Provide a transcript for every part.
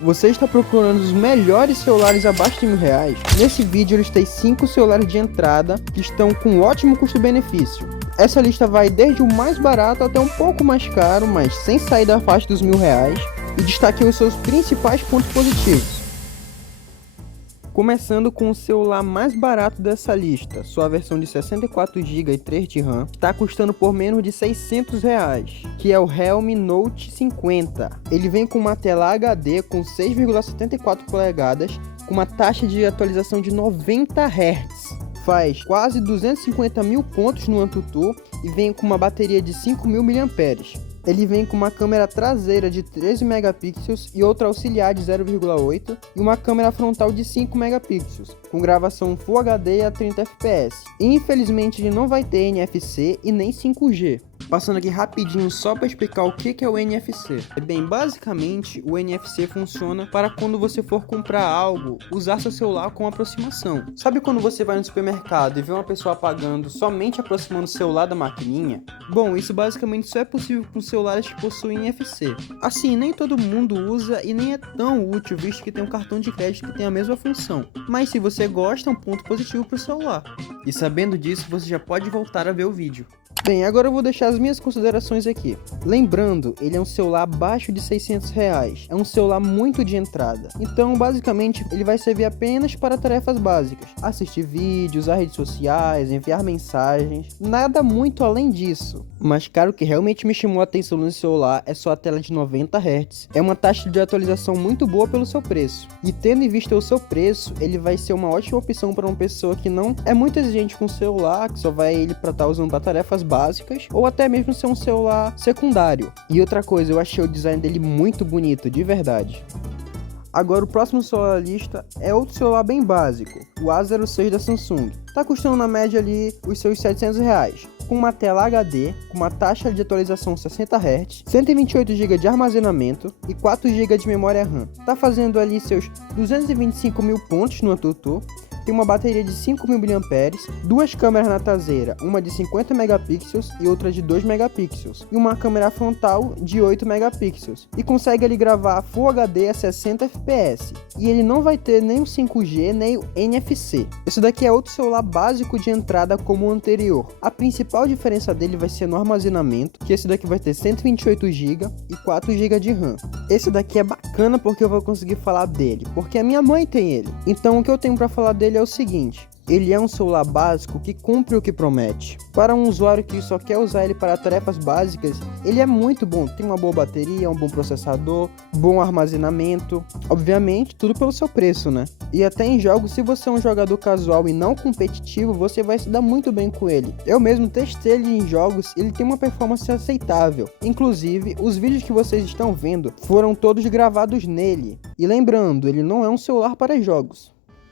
Você está procurando os melhores celulares abaixo de R$ 1.000? Nesse vídeo eu listei 5 celulares de entrada que estão com ótimo custo-benefício. Essa lista vai desde o mais barato até um pouco mais caro, mas sem sair da faixa dos R$ 1.000, e destaquei os seus principais pontos positivos. Começando com o celular mais barato dessa lista, sua versão de 64 GB e 3 de RAM, está custando por menos de R$ 600, que é o Realme Note 50. Ele vem com uma tela HD com 6,74 polegadas, com uma taxa de atualização de 90 Hz. Faz quase 250 mil pontos no AnTuTu e vem com uma bateria de 5.000 mAh. Ele vem com uma câmera traseira de 13 megapixels e outra auxiliar de 0,8 e uma câmera frontal de 5 megapixels, com gravação Full HD a 30 fps. Infelizmente ele não vai ter NFC e nem 5G. Passando aqui rapidinho só para explicar o que é o NFC. Bem, basicamente o NFC funciona para quando você for comprar algo, usar seu celular com aproximação. Sabe quando você vai no supermercado e vê uma pessoa apagando somente aproximando o celular da maquininha? Bom, isso basicamente só é possível com celulares que possuem NFC. Assim, nem todo mundo usa e nem é tão útil, visto que tem um cartão de crédito que tem a mesma função. Mas se você gosta, é um ponto positivo para o celular. E sabendo disso, você já pode voltar a ver o vídeo. Bem, agora eu vou deixar as minhas considerações aqui. Lembrando, ele é um celular abaixo de R$ 600, é um celular muito de entrada. Então, basicamente, ele vai servir apenas para tarefas básicas. Assistir vídeos, usar redes sociais, enviar mensagens, nada muito além disso. Mas, cara, o que realmente me chamou a atenção nesse celular é sua tela de 90 Hz. É uma taxa de atualização muito boa pelo seu preço. E tendo em vista o seu preço, ele vai ser uma ótima opção para uma pessoa que não é muito exigente com o celular, que só vai ele para estar usando para tarefas básicas, ou até mesmo ser um celular secundário. E outra coisa, eu achei o design dele muito bonito, de verdade. Agora o próximo celular da lista é outro celular bem básico, o A06 da Samsung. Tá custando na média ali os seus R$ 700, com uma tela HD, com uma taxa de atualização 60 Hz, 128 GB de armazenamento e 4 GB de memória RAM. Tá fazendo ali seus 225 mil pontos no AnTuTu. Tem uma bateria de 5.000 mAh, duas câmeras na traseira, uma de 50 megapixels e outra de 2 megapixels, e uma câmera frontal de 8 megapixels, e consegue ali gravar Full HD a 60 fps, e ele não vai ter nem o 5G nem o NFC. Esse daqui é outro celular básico de entrada como o anterior. A principal diferença dele vai ser no armazenamento, que esse daqui vai ter 128 GB e 4 GB de RAM. Esse daqui é bacana porque eu vou conseguir falar dele, porque a minha mãe tem ele. Então o que eu tenho para falar dele é o seguinte: ele é um celular básico que cumpre o que promete. Para um usuário que só quer usar ele para tarefas básicas, ele é muito bom. Tem uma boa bateria, um bom processador, bom armazenamento. Obviamente, tudo pelo seu preço, né? E até em jogos, se você é um jogador casual e não competitivo, você vai se dar muito bem com ele. Eu mesmo testei ele em jogos e ele tem uma performance aceitável. Inclusive, os vídeos que vocês estão vendo foram todos gravados nele. E lembrando, ele não é um celular para jogos.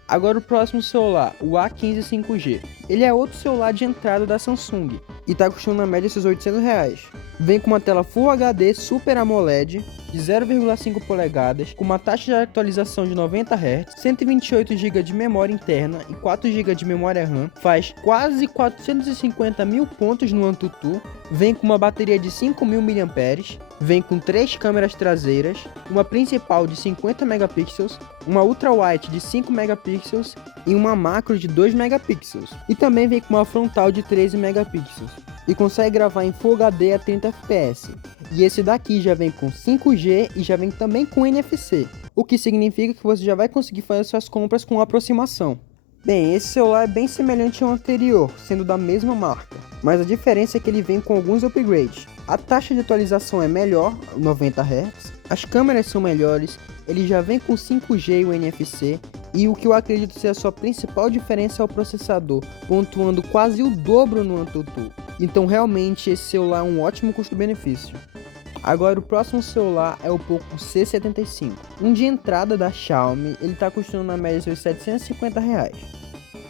Agora o próximo celular, o A15 5G. Ele é outro celular de entrada da Samsung e está custando na média esses R$ 800. Vem com uma tela Full HD Super AMOLED de 0,5 polegadas, com uma taxa de atualização de 90 Hz, 128 GB de memória interna e 4 GB de memória RAM, faz quase 450 mil pontos no AnTuTu, vem com uma bateria de 5.000 mAh, vem com 3 câmeras traseiras, uma principal de 50 megapixels, uma ultra-wide de 5 megapixels e uma macro de 2 megapixels. E também vem com uma frontal de 13 megapixels. E consegue gravar em Full HD a 30 fps. E esse daqui já vem com 5G e já vem também com NFC, o que significa que você já vai conseguir fazer suas compras com aproximação. Bem, esse celular é bem semelhante ao anterior, sendo da mesma marca, mas a diferença é que ele vem com alguns upgrades. A taxa de atualização é melhor, 90 Hz, as câmeras são melhores, ele já vem com 5G e o NFC, e o que eu acredito ser a sua principal diferença é o processador, pontuando quase o dobro no AnTuTu. Então realmente esse celular é um ótimo custo-benefício. Agora o próximo celular é o Poco C75, um de entrada da Xiaomi. Ele está custando na média seus R$ 750.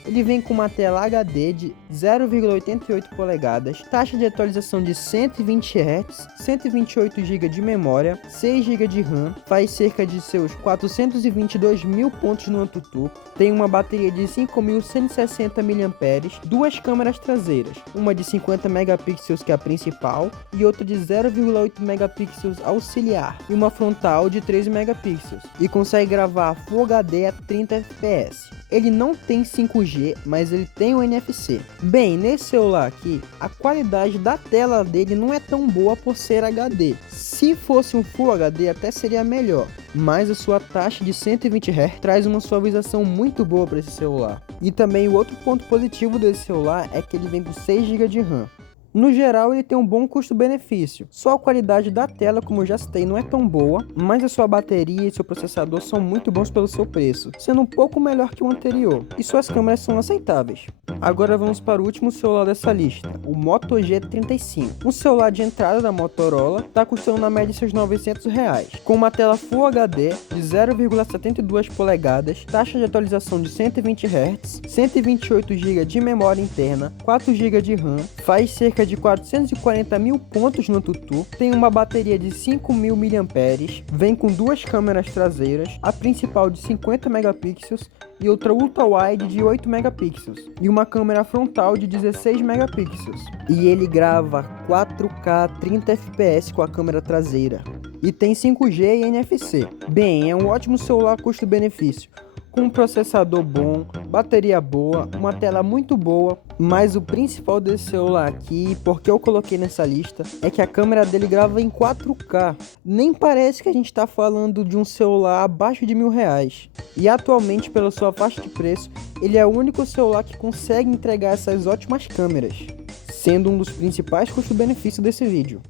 Ele vem com uma tela HD de 0,88 polegadas, taxa de atualização de 120 Hz, 128 GB de memória, 6 GB de RAM, faz cerca de seus 422 mil pontos no AnTuTu, tem uma bateria de 5.160 mAh, duas câmeras traseiras, uma de 50 megapixels que é a principal e outra de 0,8 megapixels auxiliar, e uma frontal de 13 megapixels, e consegue gravar Full HD a 30 fps. Ele não tem 5G, mas ele tem o NFC. Bem, nesse celular aqui, a qualidade da tela dele não é tão boa por ser HD. Se fosse um Full HD até seria melhor, mas a sua taxa de 120 Hz traz uma suavização muito boa para esse celular. E também o outro ponto positivo desse celular é que ele vem com 6 GB de RAM. No geral, ele tem um bom custo-benefício. Só a qualidade da tela, como eu já citei, não é tão boa, mas a sua bateria e seu processador são muito bons pelo seu preço, sendo um pouco melhor que o anterior, e suas câmeras são aceitáveis. Agora vamos para o último celular dessa lista, o Moto G35. Um celular de entrada da Motorola, está custando na média seus R$900, com uma tela Full HD de 0,72 polegadas, taxa de atualização de 120 Hz, 128 GB de memória interna, 4 GB de RAM, faz cerca de 440 mil pontos no AnTuTu, tem uma bateria de 5.000 mAh, vem com duas câmeras traseiras, a principal de 50 megapixels e outra ultra-wide de 8 megapixels, e uma câmera frontal de 16 megapixels. E ele grava 4K 30 fps com a câmera traseira. E tem 5G e NFC. Bem, é um ótimo celular custo-benefício, com um processador bom, bateria boa, uma tela muito boa, mas o principal desse celular aqui, porque eu coloquei nessa lista, é que a câmera dele grava em 4K. Nem parece que a gente está falando de um celular abaixo de R$1.000. E atualmente, pela sua faixa de preço, ele é o único celular que consegue entregar essas ótimas câmeras, sendo um dos principais custo-benefícios desse vídeo.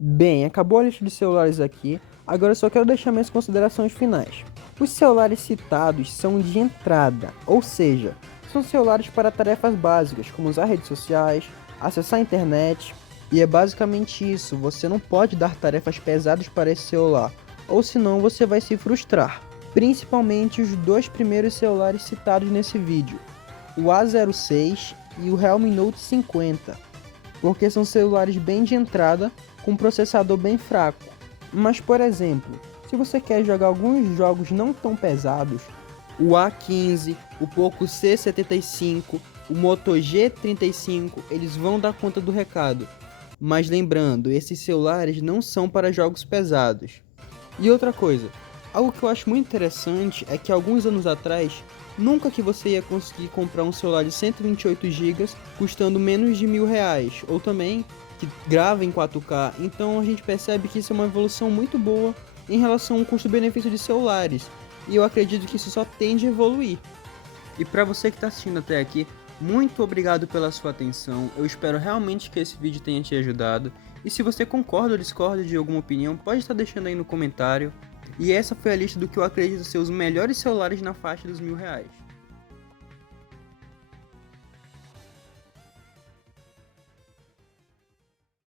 Bem, acabou a lista de celulares aqui, agora eu só quero deixar minhas considerações finais. Os celulares citados são de entrada, ou seja, são celulares para tarefas básicas, como usar redes sociais, acessar a internet, e é basicamente isso. Você não pode dar tarefas pesadas para esse celular, ou senão você vai se frustrar. Principalmente os dois primeiros celulares citados nesse vídeo, o A06 e o Realme Note 50, porque são celulares bem de entrada, com um processador bem fraco. Mas, por exemplo, se você quer jogar alguns jogos não tão pesados, o A15, o Poco C75, o Moto G35, eles vão dar conta do recado. Mas lembrando, esses celulares não são para jogos pesados. E outra coisa, algo que eu acho muito interessante é que alguns anos atrás, nunca que você ia conseguir comprar um celular de 128 GB custando menos de R$1.000, ou também que grava em 4K, então a gente percebe que isso é uma evolução muito boa em relação ao custo-benefício de celulares, e eu acredito que isso só tende a evoluir. E para você que está assistindo até aqui, muito obrigado pela sua atenção, eu espero realmente que esse vídeo tenha te ajudado, e se você concorda ou discorda de alguma opinião, pode estar deixando aí no comentário, e essa foi a lista do que eu acredito ser os melhores celulares na faixa dos R$1.000.